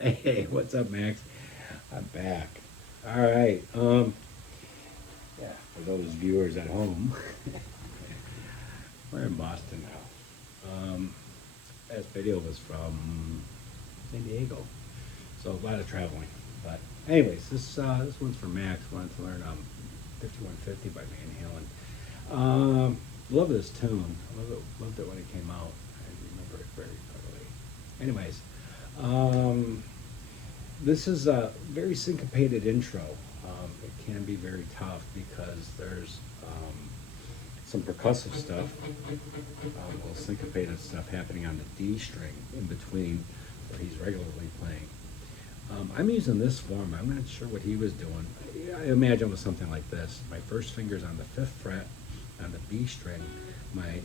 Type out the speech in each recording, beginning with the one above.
Hey, what's up, Max? I'm back. All right. Yeah, for those viewers at home, we're in Boston now. That video was from San Diego, so a lot of traveling. But anyways, this one's for Max. Wanted to learn 5150 by Van Halen. Love this tune. Loved it when it came out. I remember it very clearly. Anyways, um, this is a very syncopated intro. It can be very tough because there's some percussive stuff, little syncopated stuff happening on the D string in between where he's regularly playing. I'm using this form. I'm not sure what he was doing. I imagine it was something like this. My first finger's on the fifth fret on the B string. My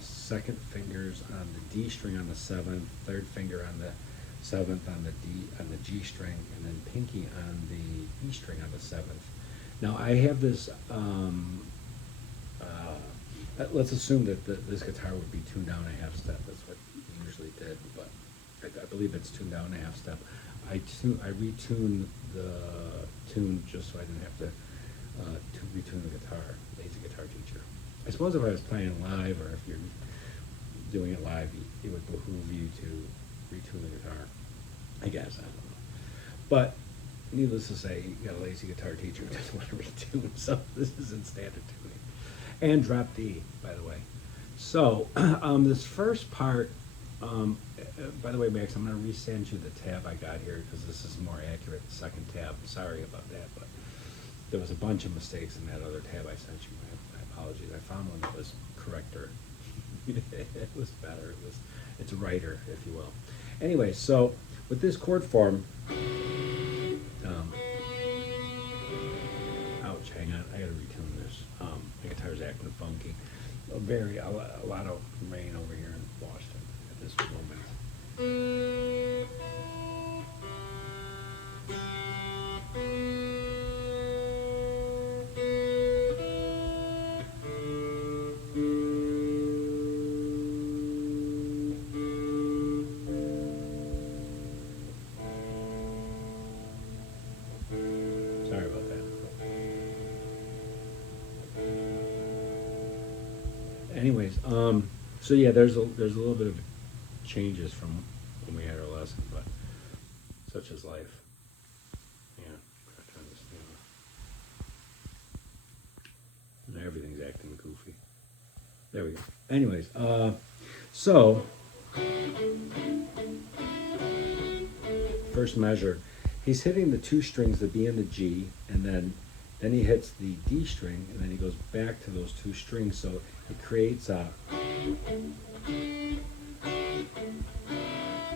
second finger's on the D string on the seventh. Third finger on the seventh on the G string, and then pinky on the E string on the seventh. Now I have this. Let's assume that this guitar would be tuned down a half step. That's what you usually did, but I believe it's tuned down a half step. I retuned the tune just so I didn't have to retune the guitar. Lazy guitar teacher. I suppose if I was playing live, or if you're doing it live, it would behoove you to retune the guitar. I guess, I don't know. But needless to say, you got a lazy guitar teacher who doesn't want to retune, so this is in standard tuning. And drop D, by the way. So, this first part, by the way, Max, I'm going to resend you the tab I got here because this is more accurate, the second tab. Sorry about that, but there was a bunch of mistakes in that other tab I sent you. My apologies. I found one that was corrector. It was better. It's righter, if you will. Anyway, so with this chord form, ouch, hang on, I gotta retune this. My guitar's acting funky. A lot of rain over here in Boston at this moment. Sorry about that. Anyways, so yeah, there's a little bit of changes from when we had our lesson, but such is life. Yeah, gotta turn this down. Now everything's acting goofy. There we go. Anyways, so first measure, he's hitting the two strings, the B and the G, and then he hits the D string, and then he goes back to those two strings. So it creates a,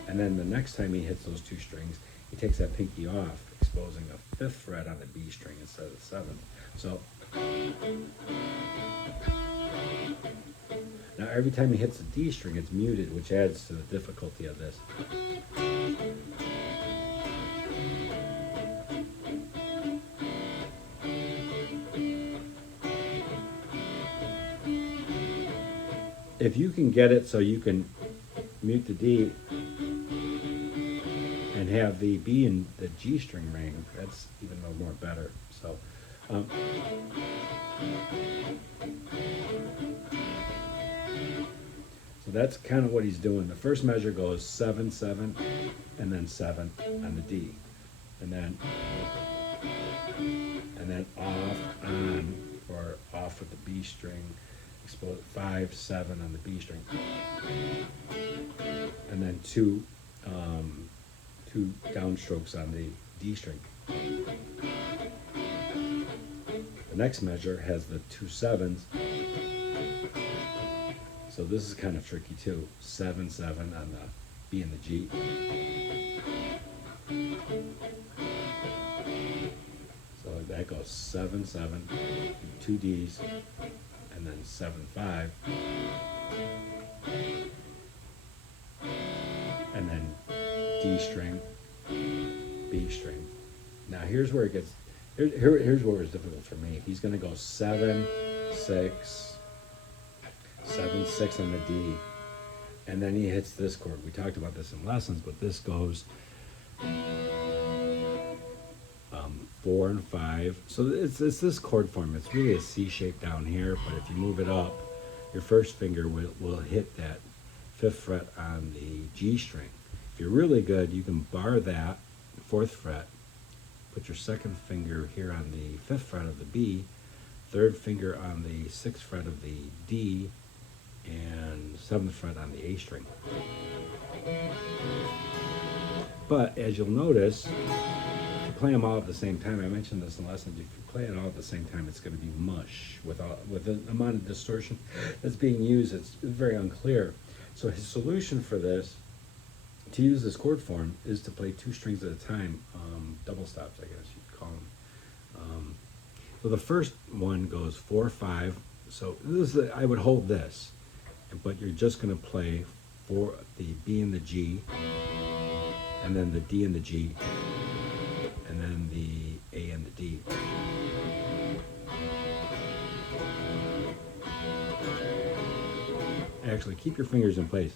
and then the next time he hits those two strings, he takes that pinky off, exposing a fifth fret on the B string instead of the seventh. So now every time he hits the D string, it's muted, which adds to the difficulty of this. If you can get it so you can mute the D and have the B and the G string ring, that's even more better. So, so that's kind of what he's doing. The first measure goes 7, 7, and then 7 on the D, and then off on or off with the B string. Expose 5, 7 on the B string, and then two downstrokes on the D string. The next measure has the two sevens, so this is kind of tricky too. 7, 7 on the B and the G. So that goes 7, 7, two Ds, and then 7, 5, and then D string, B string. Now here's where it gets, here's where it's difficult for me. He's going to go 7, 6, 7, 6 on the D, and then he hits this chord. We talked about this in lessons, but this goes 4 and 5. So it's this chord form. It's really a C shape down here, but if you move it up, your first finger will hit that 5th fret on the G string. If you're really good, you can bar that 4th fret, put your second finger here on the 5th fret of the B, third finger on the 6th fret of the D, and 7th fret on the A string. But as you'll notice, if you play them all at the same time, I mentioned this in lessons, if you play it all at the same time, it's going to be mush. With the amount of distortion that's being used, it's very unclear. So his solution for this, to use this chord form, is to play 2 strings at a time, double stops, I guess you'd call them. So the first one goes 4, 5. So this is I would hold this, but you're just going to play for the B and the G, and then the D and the G, and then the A and the D. Actually, keep your fingers in place.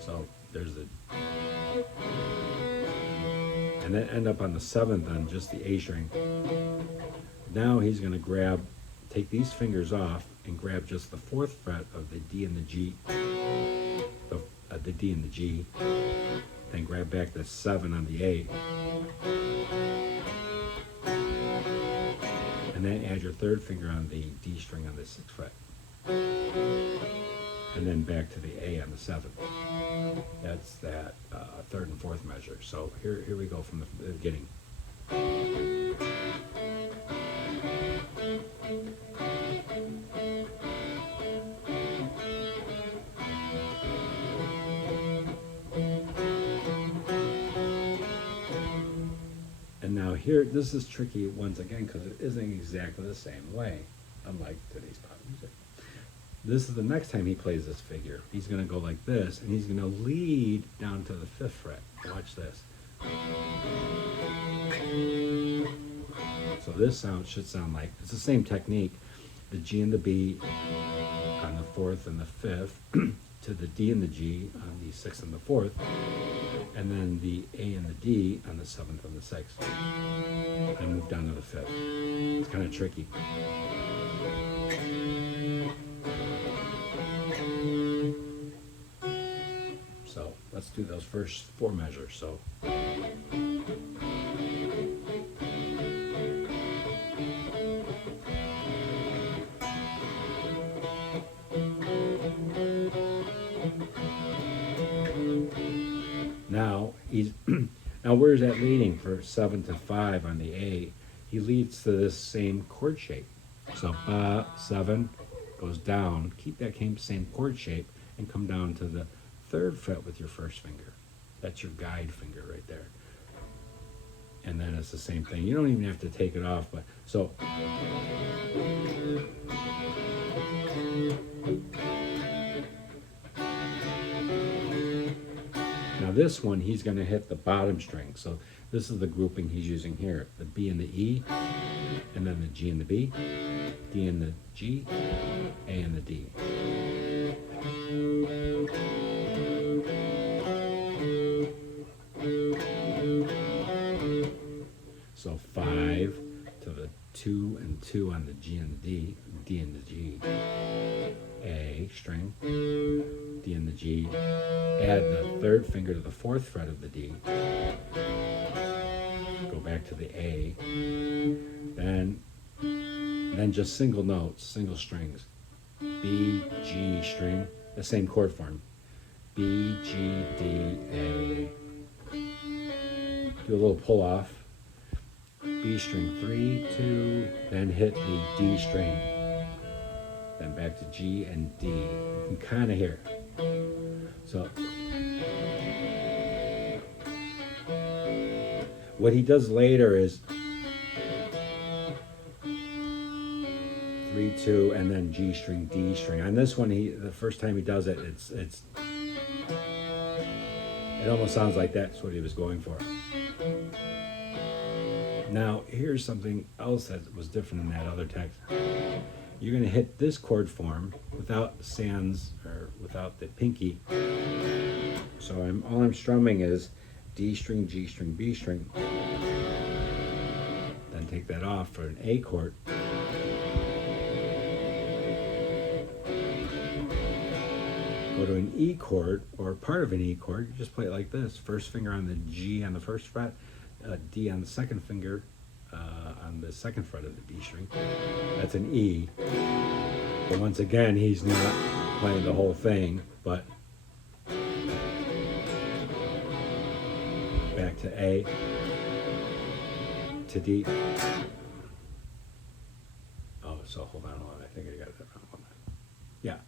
So there's the, and then end up on the 7th on just the A string. Now he's going to take these fingers off and grab just the 4th fret of the D and the G, the D and the G, then grab back the 7 on the A, and then add your 3rd finger on the D string on the 6th fret, and then back to the A on the 7th. That's that 3rd and 4th measure. So here we go from the beginning. And now here, this is tricky once again because it isn't exactly the same way, unlike today's pop music. This is the next time he plays this figure. He's going to go like this, and he's going to lead down to the 5th fret. Watch this. So this sound should sound like, it's the same technique, the G and the B on the 4th and the 5th, to the D and the G on the 6th and the 4th, and then the A and the D on the 7th and the 6th, and move down to the 5th. It's kind of tricky. So let's do those first 4 measures. So now now where's that leading for 7 to 5 on the A? He leads to this same chord shape. So 7 goes down, keep that same chord shape, and come down to the 3rd fret with your 1st finger. That's your guide finger right there. And then it's the same thing. You don't even have to take it off, but so now this one, he's going to hit the bottom string. So this is the grouping he's using here. The B and the E, and then the G and the B, D and the G, A and the D. So 5 to the 2 and 2 on the G and the D, D and the G, A string, D and the G, add the 3rd finger to the 4th fret of the D, go back to the A, then just single notes, single strings, B, G string, the same chord form, B, G, D, A, do a little pull off, B string 3, 2, then hit the D string, then back to G and D. You can kind of hear it. So what he does later is 3, 2, and then G string, D string. On this one, the first time he does it, it almost sounds like that's what he was going for. Now, here's something else that was different in that other text. you're going to hit this chord form without sans or without the pinky. So all I'm strumming is D string, G string, B string. Then take that off for an A chord. Go to an E chord or part of an E chord, you just play it like this. First finger on the G on the first fret, D on the second finger on the second fret of the D string. That's an E. But once again, he's not playing the whole thing, but back to A, to D. Oh, so hold on, I think I got that wrong. Hold on. Yeah.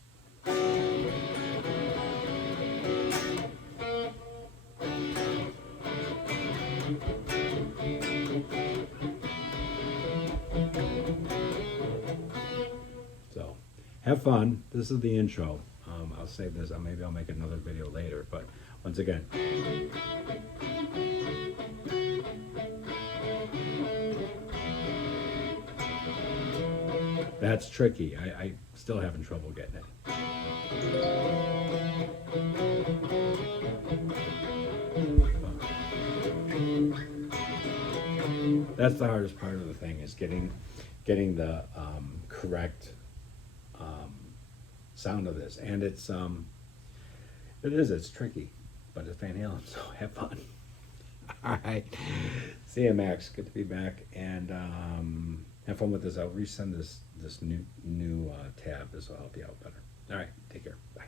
So, have fun. This is the intro. I'll save this. Maybe I'll make another video later. But once again, that's tricky. I still having trouble getting it. That's the hardest part of the thing, is getting the correct sound of this, and it's tricky, but it's Van Halen, so have fun. All right, see you, Max. Good to be back, and have fun with this. I'll resend this new tab. This will help you out better. All right, take care. Bye.